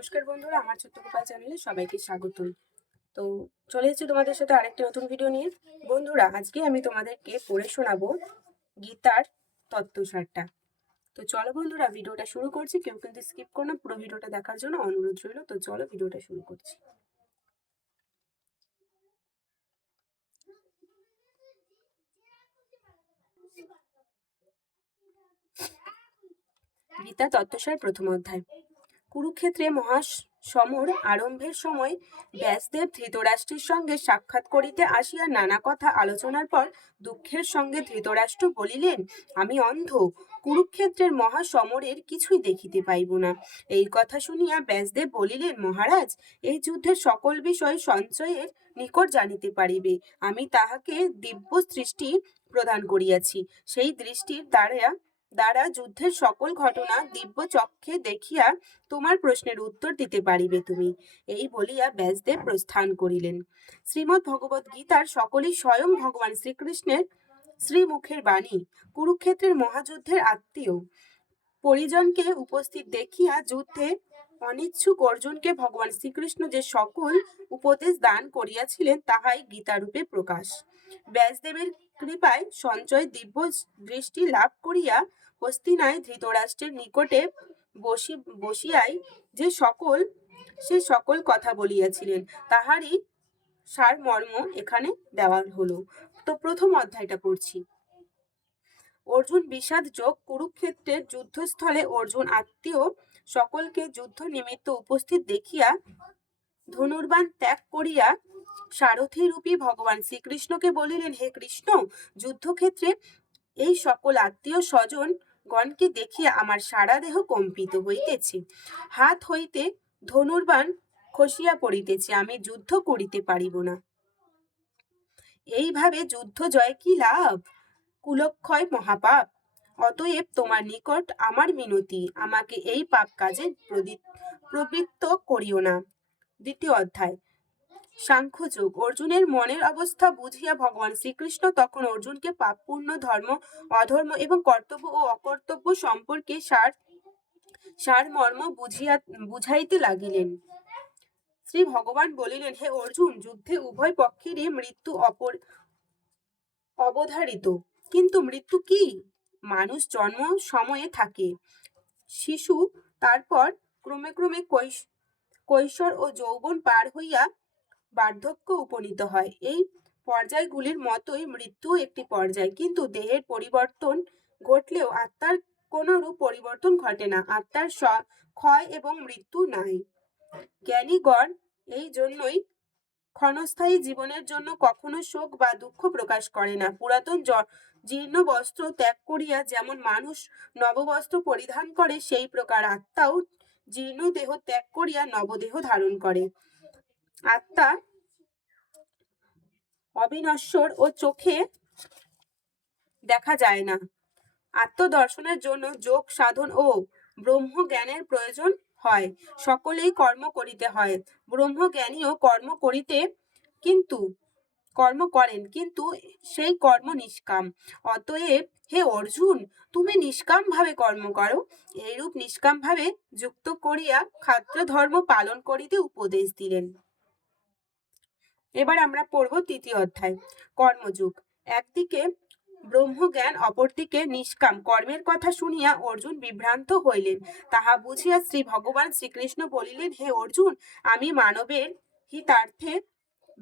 নমস্কার বন্ধুরা, আমার ছোট্ট গোপাল চ্যানেলে সবাইকে স্বাগত তো চলে এসেছি তোমাদের সাথে আরেকটি নতুন ভিডিও নিয়ে। বন্ধুরা, আজকে আমি তোমাদেরকে পড়ে শোনাবো গীতার তত্ত্বসারটা। তো চলো বন্ধুরা, ভিডিওটা শুরু করছি। কেউ কিন্তু স্কিপ করো না, পুরো ভিডিওটা দেখার জন্য অনুরোধ রইল। তো চলো ভিডিওটা শুরু করছি। গীতা তত্ত্বসার প্রথম অধ্যায়। কুরুক্ষেত্রে মহা সমর আরম্ভের সময় ব্যাসদেব ধৃতরাষ্ট্রের সঙ্গে সাক্ষাৎ করিতে আসিয়া নানা কথা আলোচনার পর দুঃখের সঙ্গে ধৃতরাষ্ট্র বলিলেন, আমি অন্ধ, কুরুক্ষেত্রের মহা সমরের কিছুই দেখিতে পাইব না। এই কথা শুনিয়া ব্যাসদেব বলিলেন, মহারাজ, এই যুদ্ধের সকল বিষয় সঞ্চয়ের নিকট জানিতে পারিবে। আমি তাহাকে দিব্য সৃষ্টি প্রদান করিয়াছি। সেই দৃষ্টির দ্বারা দ্বারা যুদ্ধের সকল ঘটনা দিব্য চক্ষে দেখিয়া তোমার প্রশ্নের উত্তর দিতে পারিবে তুমি। এই বলিয়া ব্যাসদেব প্রস্থান করিলেন। শ্রীমৎ ভগবত গীতার সকলেই স্বয়ং ভগবান শ্রীকৃষ্ণের শ্রীমুখের বাণী, কুরুক্ষেত্রের মহাযুদ্ধের আত্মীয়। পরিজনকে উপস্থিত দেখিয়া যুদ্ধে অনিচ্ছুক অর্জুনকে ভগবান শ্রীকৃষ্ণ যে সকল উপদেশ দান করিয়াছিলেন, তাহাই গীতারূপে প্রকাশ। ব্যাসদেবের কৃপায় সঞ্চয় দিব্য দৃষ্টি লাভ করিয়া হস্তিনায় ধৃতরাষ্ট্রের নিকটে বসি, বসিয়াই যে সকল, সে সকল কথা বলিয়াছিলেন, তাহারই সার মর্ম এখানে দেওয়া হলো। তো প্রথম অধ্যায়টা পড়ছি। অর্জুন বিষাদ যোগ কুরুক্ষেত্রের যুদ্ধস্থলে অর্জুন আত্মীয় সকলকে যুদ্ধ নিমিত্ত উপস্থিত দেখিয়া ধনুর্বাণ ত্যাগ করিয়া সারথী রূপী ভগবান শ্রীকৃষ্ণকে বলিলেন, হে কৃষ্ণ, যুদ্ধক্ষেত্রে এই সকল আত্মীয় স্বজন গণকে দেখিয়া আমার সারা দেহ কম্পিত হইতেছে। হাত হইতে ধনুর্বান খসিয়া পড়িতেছে, আমি যুদ্ধ করিতে পারিব না। এইভাবে যুদ্ধ জয় কি লাভ? কুলক্ষয় মহাপাপ। অতএব তোমার নিকট আমার মিনতি, আমাকে এই পাপ কাজে প্রবৃত্ত করিও না। দ্বিতীয় অধ্যায়। সাংখ্যযোগ অর্জুনের মনের অবস্থা বুঝিয়া ভগবান শ্রীকৃষ্ণ তখন অর্জুনকে পাপপূর্ণ ধর্ম, অধর্ম এবং কর্তব্য ও অকর্তব্য সম্পর্কে সার সার মর্ম বুঝিয়া, বুঝাইতে লাগিলেন। শ্রী ভগবান বলিলেন, হে অর্জুন, যুদ্ধে উভয় পক্ষেরই মৃত্যু অপর, অবধারিত। কিন্তু মৃত্যু কি? মানুষ জন্ম সময়ে থাকে। শিশু তারপর ক্রমে ক্রমে কৈশোর ও যৌবন পার হইয়া বার্ধক্য উপনীত হয়। এই পর্যায়গুলির মতোই মৃত্যু একটি পর্যায়। কিন্তু দেহের পরিবর্তন ঘটলেও আত্মার কোনরূপ পরিবর্তন ঘটে না। আত্মার ক্ষয় এবং মৃত্যু নাই। জ্ঞানীগণ এই জন্যই ক্ষণস্থায়ী জীবনের জন্য কখনো শোক বা দুঃখ প্রকাশ করে না। পুরাতন জীর্ণ বস্ত্র ত্যাগ করিয়া যেমন মানুষ নববস্ত্র পরিধান করে, সেই প্রকার আত্মাও জীর্ণ দেহ ত্যাগ করিয়া নবদেহ ধারণ করে। আত্মা অবিনশ্বর ও চোখে দেখা যায় না। আত্মদর্শনের জন্য যোগ, সাধন ও ব্রহ্ম জ্ঞানের প্রয়োজন হয়। সকলেই কর্ম করিতে হয়। ব্রহ্মজ্ঞানীও কর্ম করিতে কিন্তু কর্ম করেন, কিন্তু সেই কর্ম নিষ্কাম। অতএব হে অর্জুন, তুমি নিষ্কাম ভাবে কর্ম করো। এইরূপ নিষ্কাম ভাবে যুক্ত করিয়া খাদ্য ধর্ম পালন করিতে উপদেশ দিলেন। এবার আমরা পড়ব তৃতীয় অধ্যায়, কর্মযুগ। একদিকে ব্রহ্মজ্ঞান, অপরদিকে নিষ্কাম। কর্মের কথা শুনিয়া অর্জুন বিভ্রান্ত হইলেন। তাহা বুঝিয়া শ্রী ভগবান শ্রীকৃষ্ণ বলিলেন, হে অর্জুন, আমি মানবের হিতার্থে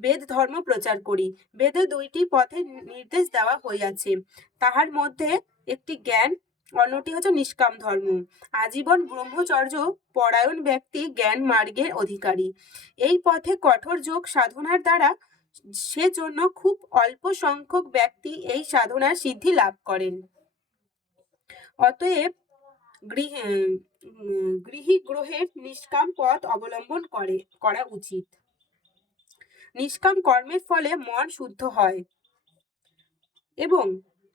বেদ ধর্ম প্রচার করি। বেদে দুইটি পথে নির্দেশ দেওয়া হইয়াছে। তাহার মধ্যে একটি জ্ঞান, অন্যটি হচ্ছে নিষ্কাম ধর্ম। আজীবন ব্রহ্মচর্য পরায়ণ ব্যক্তি জ্ঞান মার্গের অধিকারী। এই পথে কঠোর যোগ সাধনার দ্বারা সেজন্য খুব অল্প সংখ্যক ব্যক্তি এই সাধনার সিদ্ধি লাভ করেন। অতএব গৃহী গ্রহের নিষ্কাম পথ অবলম্বন করে, করা উচিত। নিষ্কাম কর্মের ফলে মন শুদ্ধ হয়। এবং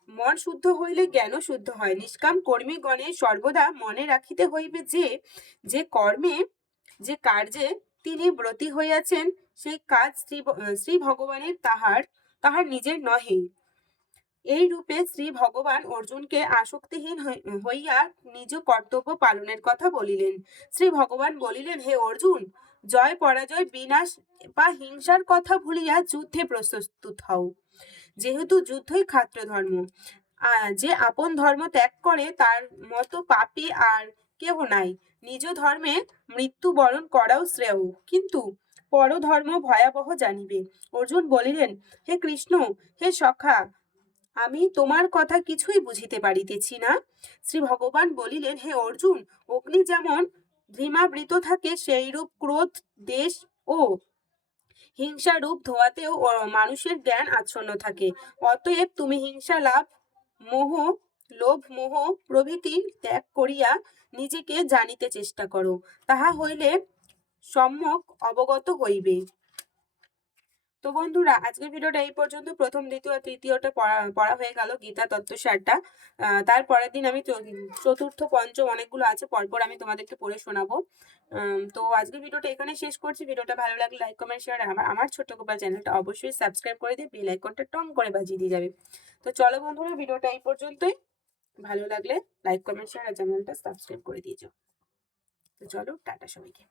মন শুদ্ধ হইলে জ্ঞানও শুদ্ধ হয়। নিষ্কাম কর্মীগণে সর্বদা মনে রাখিতে হইবে যে যে কর্মে, যে কার্যে তিনি ব্রতী হইয়াছেন, সেই কাজ শ্রী শ্রী ভগবানের তাহার তাহার নিজের নহে। এই রূপে শ্রী ভগবান অর্জুনকে আসক্তিহীন হইয়া নিজ কর্তব্য পালনের কথা বলিলেন। শ্রী ভগবান বলিলেন, হে অর্জুন জয় পরাজয়, বিনাশ বা হিংসার কথা ভুলিয়া যুদ্ধে প্রস্তুত হও। যেহেতু যুদ্ধই ক্ষাত্র ধর্ম যে আপন ধর্ম ত্যাগ করে তার মতো পাপী আর কেহ নাই। নিজ ধর্মে মৃত্যু বরণ করাও শ্রেয়। কিন্তু পরধর্ম ভয়াবহ জানিবে। অর্জুন বলিলেন, হে কৃষ্ণ, হে সখা, আমি তোমার কথা কিছুই বুঝিতে পারিতেছি না। শ্রী ভগবান বলিলেন, হে অর্জুন, অগ্নি যেমন ধৃমাবৃত থাকে সেই রূপ ক্রোধ, দেশ ও হিংসা রূপ ধোয়াতেও মানুষের জ্ঞান আচ্ছন্ন থাকে। অতএব তুমি হিংসা লাভ, মোহ, লোভ, মোহ প্রভৃতি ত্যাগ করিয়া নিজেকে জানিতে চেষ্টা করো। তাহা হইলে সম্যক অবগত হইবে। তো বন্ধুরা আজকের ভিডিওটা এই পর্যন্ত। প্রথম দ্বিতীয় তৃতীয়টা পড়া পড়া হয়ে গেল গীতা তত্ত্বসারটা আহ, তারপরের দিন আমি চতুর্থ পঞ্চম অনেকগুলো আছে পরপর আমি তোমাদেরকে পড়ে শোনাবো। তো আজকের ভিডিওটা এখানে শেষ করছি। ভিডিওটা ভালো লাগলে লাইক কমেন্ট শেয়ার আমার আমার ছোট্ট গোপাল চ্যানেলটা অবশ্যই সাবস্ক্রাইব করে দিয়ে বেল আইকনটা টং করে বাজিয়ে দিয়ে যাবে। তো চলো বন্ধুরা ভিডিওটা এই পর্যন্তই। ভালো লাগলে লাইক কমেন্ট শেয়ার আর চ্যানেলটা সাবস্ক্রাইব করে দিয়েছ তো চলো টাটা সবাইকে।